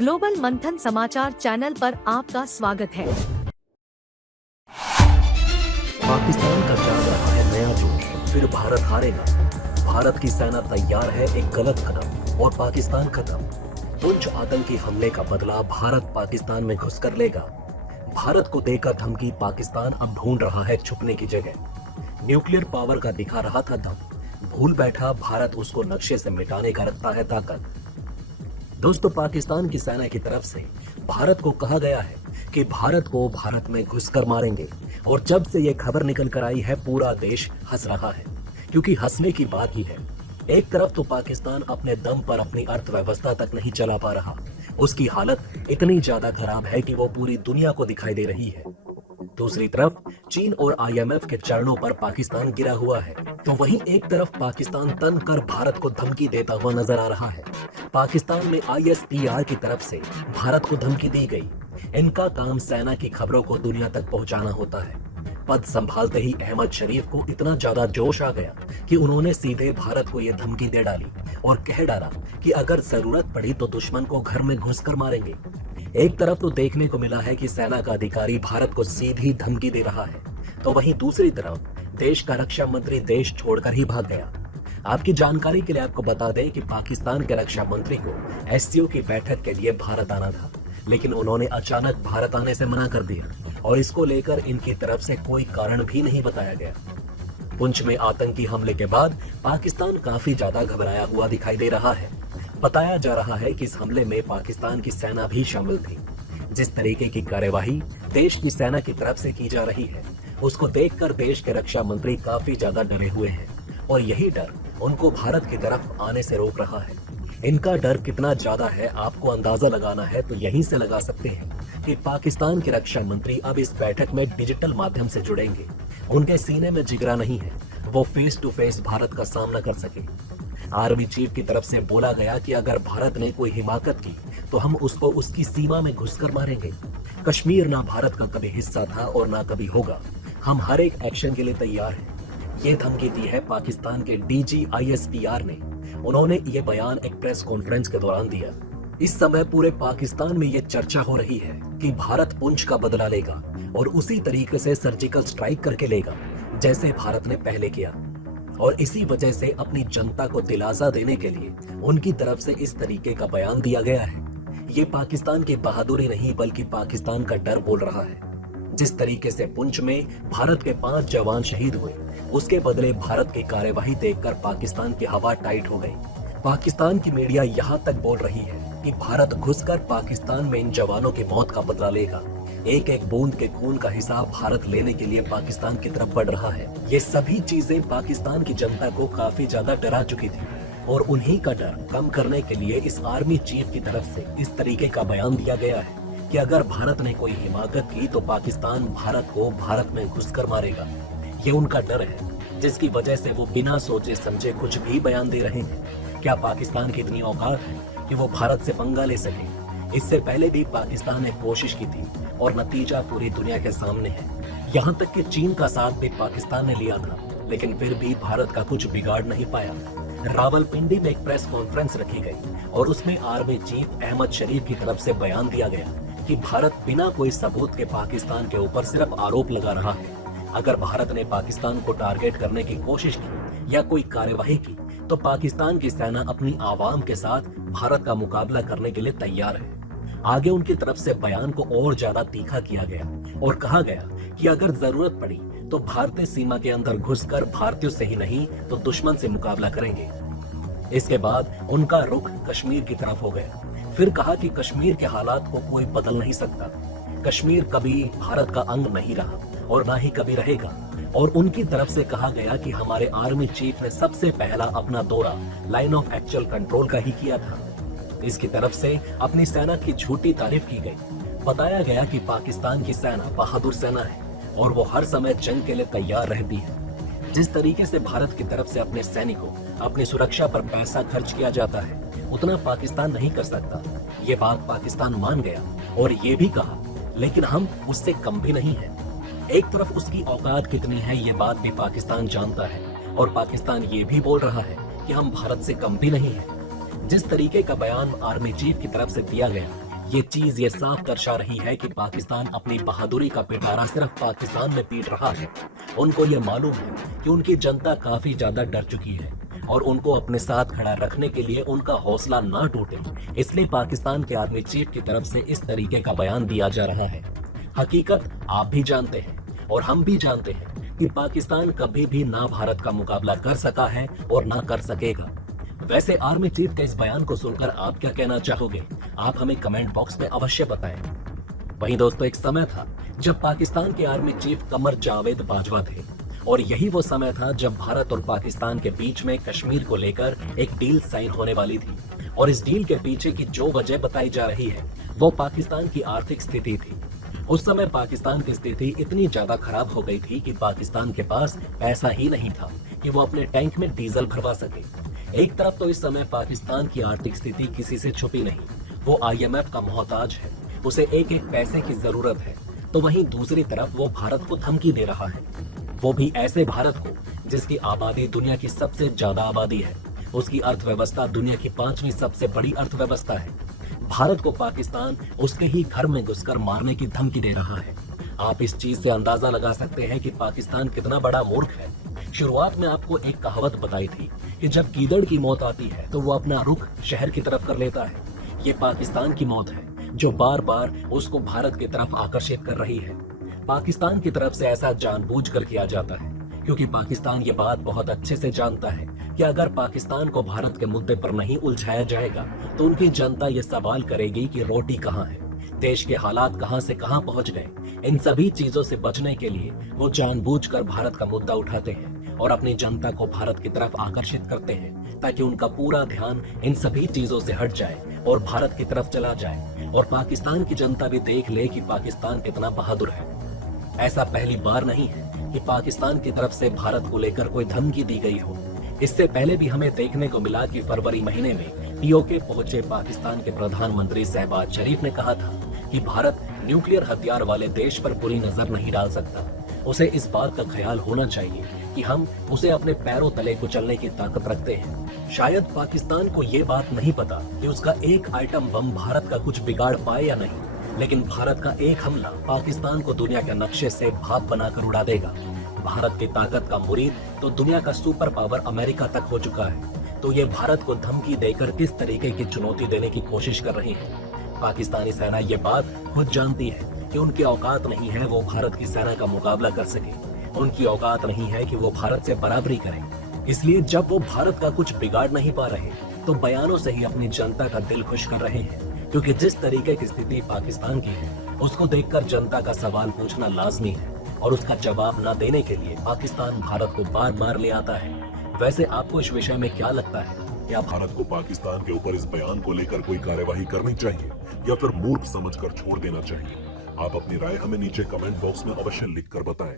Global मंथन समाचार channel पर आपका स्वागत है। पाकिस्तान का जाग रहा है नया जोश, फिर भारत हारेगा। भारत की सेना तैयार है एक गलत कदम और पाकिस्तान खत्म। पुंछ आतंकी हमले का बदला भारत पाकिस्तान में घुसकर लेगा। भारत को देकर धमकी पाकिस्तान अब ढूंढ रहा है छुपने की जगह। न्यूक्लियर पावर का दिखा रहा था दम, भूल बैठा भारत उसको नक्शे से मिटाने का रखता है ताकत। दोस्तों, पाकिस्तान की सेना की तरफ से भारत को कहा गया है कि भारत को भारत में घुसकर मारेंगे, और जब से ये खबर निकल कर आई है पूरा देश हंस रहा है, क्योंकि हंसने की बात ही है। एक तरफ तो पाकिस्तान अपने दम पर अपनी अर्थव्यवस्था तक नहीं चला पा रहा, उसकी हालत इतनी ज्यादा खराब है कि वो पूरी दुनिया को दिखाई दे रही है। दूसरी तरफ चीन और IMF के चरणों पर पाकिस्तान गिरा हुआ है, तो वहीं एक तरफ पाकिस्तान तन कर भारत को धमकी देता हुआ नजर आ रहा है। पाकिस्तान में ISPR की तरफ से भारत को धमकी दी गई। इनका काम सेना की खबरों को दुनिया तक पहुंचाना होता है। पद संभालते ही अहमद शरीफ को इतना ज्यादा जोश आ गया कि उन्होंने सीधे भारत को यह धमकी दे डाली और कह डाला कि अगर जरूरत पड़ी तो दुश्मन को घर में घुसकर मारेंगे। एक तरफ तो देखने को मिला है कि सेना का अधिकारी भारत को सीधी धमकी दे रहा है, तो वहीं दूसरी तरफ देश का रक्षा मंत्री देश छोड़कर ही भाग गया। आपकी जानकारी के लिए आपको बता दें कि पाकिस्तान के रक्षा मंत्री को SCO की बैठक के लिए भारत आना था, लेकिन उन्होंने अचानक भारत आने से मना कर दिया और इसको लेकर इनकी तरफ से कोई कारण भी नहीं बताया गया। पुंछ में आतंकी हमले के बाद पाकिस्तान काफी ज्यादा घबराया हुआ दिखाई दे रहा है। बताया जा रहा है कि इस हमले में पाकिस्तान की सेना भी शामिल थी। जिस तरीके की कार्यवाही देश की सेना की तरफ से की जा रही है, उसको देखकर देश के रक्षा मंत्री काफी ज्यादा डरे हुए हैं, और यही डर उनको भारत की तरफ आने से रोक रहा है। इनका डर कितना ज्यादा है आपको अंदाजा लगाना है तो यहीं से लगा सकते हैं कि पाकिस्तान के रक्षा मंत्री अब इस बैठक में डिजिटल माध्यम से जुड़ेंगे। उनके सीने में जिगरा नहीं है, वो फेस टू फेस भारत का सामना कर सके। आर्मी चीफ की तरफ से बोला गया कि अगर भारत ने कोई हिमाकत की तो हम उसको उसकी सीमा में घुसकर मारेंगे। कश्मीर ना भारत का कभी हिस्सा था और ना कभी होगा। हम हर एक एक्शन के लिए तैयार हैं। ये धमकी दी है पाकिस्तान के DG ISPR ने। उन्होंने ये बयान एक प्रेस कॉन्फ्रेंस के दौरान दिया। इस समय पूरे पाकिस्तान में ये चर्चा हो रही है कि भारत पुंछ का बदला लेगा और उसी तरीके से सर्जिकल स्ट्राइक करके लेगा जैसे भारत ने पहले किया, और इसी वजह से अपनी जनता को दिलासा देने के लिए उनकी तरफ से इस तरीके का बयान दिया गया है। ये पाकिस्तान की बहादुरी नहीं बल्कि पाकिस्तान का डर बोल रहा है। जिस तरीके से पुंछ में भारत के 5 जवान शहीद हुए, उसके बदले भारत की कार्यवाही देखकर पाकिस्तान की हवा टाइट हो गई। पाकिस्तान की मीडिया यहाँ तक बोल रही है कि भारत घुसकर पाकिस्तान में इन जवानों की मौत का बदला लेगा। एक एक बूंद के खून का हिसाब भारत लेने के लिए पाकिस्तान की तरफ बढ़ रहा है। ये सभी चीजें पाकिस्तान की जनता को काफी ज्यादा डरा चुकी थी, और उन्हीं का डर कम करने के लिए इस आर्मी चीफ की तरफ से इस तरीके का बयान दिया गया है कि अगर भारत ने कोई हिमाकत की तो पाकिस्तान भारत को भारत में घुसकर मारेगा। ये उनका डर है, जिसकी वजह से वो बिना सोचे समझे कुछ भी बयान दे रहे हैं। क्या पाकिस्तान की इतनी औकात है कि वो भारत से पंगा ले सके? इससे पहले भी पाकिस्तान ने कोशिश की थी और नतीजा पूरी दुनिया के सामने है। यहाँ तक कि चीन का साथ भी पाकिस्तान ने लिया था, लेकिन फिर भी भारत का कुछ बिगाड़ नहीं पाया। रावलपिंडी में एक प्रेस कॉन्फ्रेंस रखी गई और उसमें आर्मी चीफ अहमद शरीफ की तरफ से बयान दिया गया कि भारत बिना कोई सबूत के पाकिस्तान के ऊपर सिर्फ आरोप लगा रहा है। अगर भारत ने पाकिस्तान को टारगेट करने की कोशिश की या कोई कार्यवाही की तो पाकिस्तान की सेना अपनी आवाम के साथ भारत का मुकाबला करने के लिए तैयार है। आगे उनकी तरफ से बयान को और ज्यादा तीखा किया गया और कहा गया कि अगर जरूरत पड़ी तो भारतीय सीमा के अंदर घुसकर भारतीयों से ही नहीं तो दुश्मन से मुकाबला करेंगे। इसके बाद उनका रुख कश्मीर की तरफ हो गया। फिर कहा कि कश्मीर के हालात को कोई बदल नहीं सकता। कश्मीर कभी भारत का अंग नहीं रहा और ना ही कभी रहेगा। और उनकी तरफ से कहा गया कि हमारे आर्मी चीफ ने सबसे पहला अपना दौरा लाइन ऑफ एक्चुअल कंट्रोल का ही किया था। इसकी तरफ से अपनी सेना की झूठी तारीफ की गई। बताया गया कि पाकिस्तान की सेना बहादुर सेना है और वो हर समय जंग के लिए तैयार रहती है। जिस तरीके से भारत की तरफ से अपने सैनिकों अपनी सुरक्षा पर पैसा खर्च किया जाता है, उतना पाकिस्तान नहीं कर सकता। ये बात पाकिस्तान मान गया और ये भी कहा, लेकिन हम उससे कम भी नहीं है। एक तरफ उसकी औकात कितनी है ये बात भी पाकिस्तान जानता है, और पाकिस्तान ये भी बोल रहा है कि हम भारत से कम भी नहीं है। जिस तरीके का बयान आर्मी चीफ की तरफ से दिया गया, ये चीज ये साफ दर्शा रही है कि पाकिस्तान अपनी बहादुरी का पिटारा सिर्फ पाकिस्तान में पीट रहा है। उनको ये मालूम है कि उनकी जनता काफी ज्यादा डर चुकी है और उनको अपने साथ खड़ा रखने के लिए उनका हौसला ना टूटे, इसलिए पाकिस्तान के आर्मी चीफ की तरफ से इस तरीके का बयान दिया जा रहा है। हकीकत आप भी जानते हैं और हम भी जानते हैं कि पाकिस्तान कभी भी ना भारत का मुकाबला कर सका है और ना कर सकेगा। वैसे आर्मी चीफ के इस बयान को सुनकर आप क्या कहना चाहोगे? आप हमें कमेंट बॉक्स में अवश्य बताएं। वहीं दोस्तों, एक समय था जब पाकिस्तान के आर्मी चीफ कमर जावेद बाजवा थे और यही वो समय था जब भारत और पाकिस्तान के बीच में कश्मीर को लेकर एक डील साइन होने वाली थी और इस डील के पीछे की जो वजह बताई जा रही है वो पाकिस्तान की आर्थिक स्थिति थी। उस समय पाकिस्तान की स्थिति इतनी ज्यादा खराब हो गई थी कि पाकिस्तान के पास पैसा ही नहीं था कि वो अपने टैंक में डीजल भरवा सके। एक तरफ तो इस समय पाकिस्तान की आर्थिक स्थिति किसी से छुपी नहीं, वो IMF का मोहताज है, उसे एक एक पैसे की जरूरत है, तो वहीं दूसरी तरफ वो भारत को धमकी दे रहा है, वो भी ऐसे भारत को जिसकी आबादी दुनिया की सबसे ज्यादा आबादी है, उसकी अर्थव्यवस्था दुनिया की 5वीं सबसे बड़ी अर्थव्यवस्था है। भारत को पाकिस्तान उसके ही घर में घुसकर मारने की धमकी दे रहा है। आप इस चीज से अंदाजा लगा सकते हैं कि पाकिस्तान कितना बड़ा मूर्ख है। शुरुआत में आपको एक कहावत बताई थी कि जब गीदड़ की मौत आती है तो वो अपना रुख शहर की तरफ कर लेता है। ये पाकिस्तान की मौत है जो बार बार उसको भारत की तरफ आकर्षित कर रही है। पाकिस्तान की तरफ से ऐसा जानबूझकर किया जाता है क्योंकि पाकिस्तान ये बात बहुत अच्छे से जानता है कि अगर पाकिस्तान को भारत के मुद्दे पर नहीं उलझाया जाएगा तो उनकी जनता ये सवाल करेगी कि रोटी कहाँ है, देश के हालात कहां से कहां पहुंच गए। इन सभी चीजों से बचने के लिए वो जानबूझकर भारत का मुद्दा उठाते हैं और अपनी जनता को भारत की तरफ आकर्षित करते हैं ताकि उनका पूरा ध्यान इन सभी चीजों से हट जाए और भारत की तरफ चला जाए और पाकिस्तान की जनता भी देख ले कि पाकिस्तान कितना बहादुर है। ऐसा पहली बार नहीं है कि पाकिस्तान की तरफ से भारत को लेकर कोई धमकी दी गई हो। इससे पहले भी हमें देखने को मिला कि फरवरी महीने में POK पहुंचे पाकिस्तान के प्रधानमंत्री शहबाज शरीफ ने कहा था कि भारत न्यूक्लियर हथियार वाले देश पर बुरी नजर नहीं डाल सकता। उसे इस बात का ख्याल होना चाहिए कि हम उसे अपने पैरों तले कुचलने की ताकत रखते हैं। शायद पाकिस्तान को ये बात नहीं पता कि उसका एक आइटम बम भारत का कुछ बिगाड़ पाए या नहीं, लेकिन भारत का एक हमला पाकिस्तान को दुनिया के नक्शे से भाग बनाकर उड़ा देगा। भारत की ताकत का मुरीद तो दुनिया का सुपर पावर अमेरिका तक हो चुका है, तो ये भारत को धमकी देकर किस तरीके की चुनौती देने की कोशिश कर रही है। पाकिस्तानी सेना ये बात खुद जानती है कि उनकी औकात नहीं है वो भारत की सेना का मुकाबला कर सके, उनकी औकात नहीं है कि वो भारत से बराबरी करें। इसलिए जब वो भारत का कुछ बिगाड़ नहीं पा रहे तो बयानों से ही अपनी जनता का दिल खुश कर रहे हैं, क्योंकि जिस तरीके की स्थिति पाकिस्तान की है उसको देखकर जनता का सवाल पूछना लाजमी है और उसका जवाब न देने के लिए पाकिस्तान भारत को बार बार ले आता है। वैसे आपको इस विषय में क्या लगता है? क्या भारत को पाकिस्तान के ऊपर इस बयान को लेकर कोई कार्यवाही करनी चाहिए या फिर मूर्ख समझकर छोड़ देना चाहिए? आप अपनी राय हमें नीचे कमेंट बॉक्स में अवश्य लिखकर बताएं।